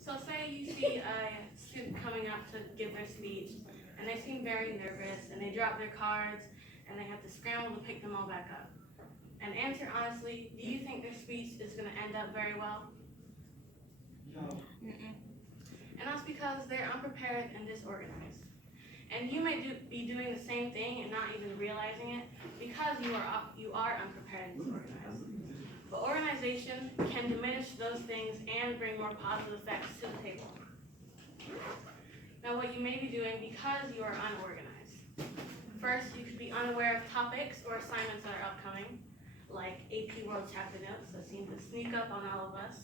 So say you see a student coming up to give their speech, and they seem very nervous, and they drop their cards, and they have to scramble to pick them all back up. And answer honestly, do you think their speech is going to end up very well? No. And that's because they're unprepared and disorganized. And you may be doing the same thing and not even realizing it because you are unprepared and disorganized. But organization can diminish those things and bring more positive effects to the table. Now, what you may be doing because you are unorganized. First, you could be unaware of topics or assignments that are upcoming, like AP World chapter notes that seem to sneak up on all of us.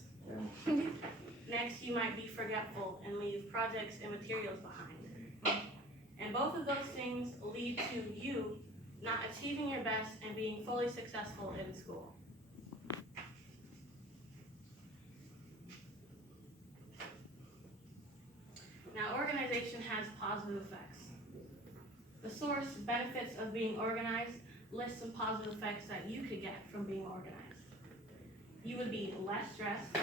Next, you might be forgetful and leave projects and materials behind. And both of those things lead to you not achieving your best and being fully successful in school. Now, organization has positive effects. The source benefits of being organized lists some positive effects that you could get from being organized. You would be less stressed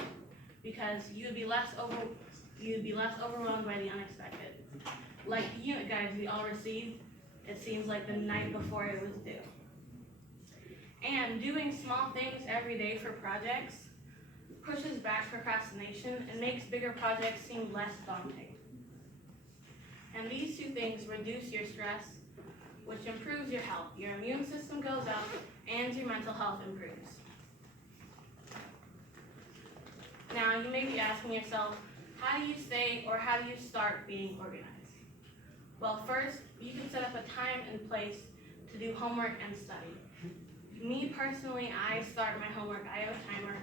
because you would be less overwhelmed by the unexpected. Like the unit guides we all received, it seems like the night before it was due. And doing small things every day for projects pushes back procrastination and makes bigger projects seem less daunting. And these two things reduce your stress, which improves your health. Your immune system goes up and your mental health improves. Now, you may be asking yourself, how do you stay or how do you start being organized? Well, first, you can set up a time and place to do homework and study. Me personally, I start my homework, I have a timer,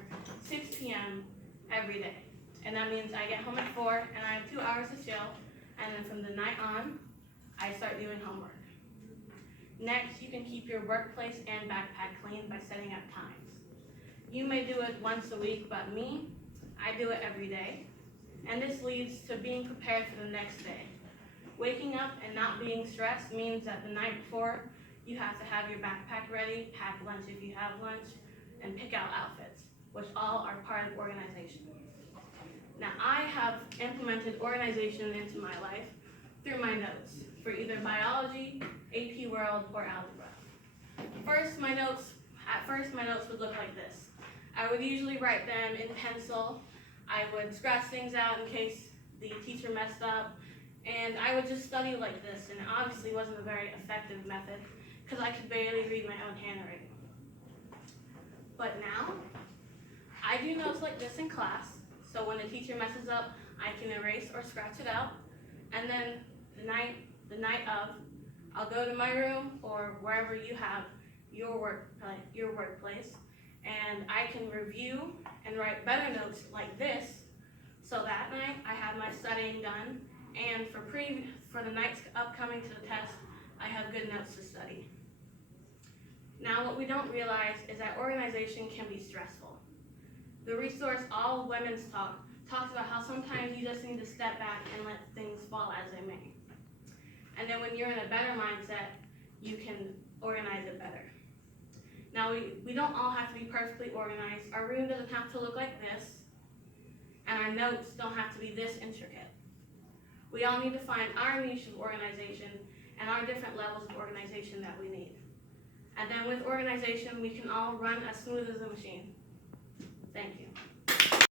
6 p.m. every day. And that means I get home at 4 and I have 2 hours to chill. And then from the night on, I start doing homework. Next, you can keep your workplace and backpack clean by setting up times. You may do it once a week, but me, I do it every day. And this leads to being prepared for the next day. Waking up and not being stressed means that the night before, you have to have your backpack ready, pack lunch if you have lunch, and pick out outfits, which all are part of organization. Now, I have implemented organization into my life through my notes for either biology, AP World, or algebra. At first, my notes would look like this. I would usually write them in pencil. I would scratch things out in case the teacher messed up, and I would just study like this, and it obviously wasn't a very effective method because I could barely read my own handwriting. But now, I do notes like this in class. So when the teacher messes up, I can erase or scratch it out. And then the night of, I'll go to my room or wherever you have your workplace, and I can review and write better notes like this. So that night I have my studying done, and for the nights upcoming to the test, I have good notes to study. Now, what we don't realize is that organization can be stressful. The resource All Women's Talk talks about how sometimes you just need to step back and let things fall as they may. And then when you're in a better mindset, you can organize it better. Now, we don't all have to be perfectly organized. Our room doesn't have to look like this, and our notes don't have to be this intricate. We all need to find our niche of organization and our different levels of organization that we need. And then with organization, we can all run as smooth as a machine. Thank you.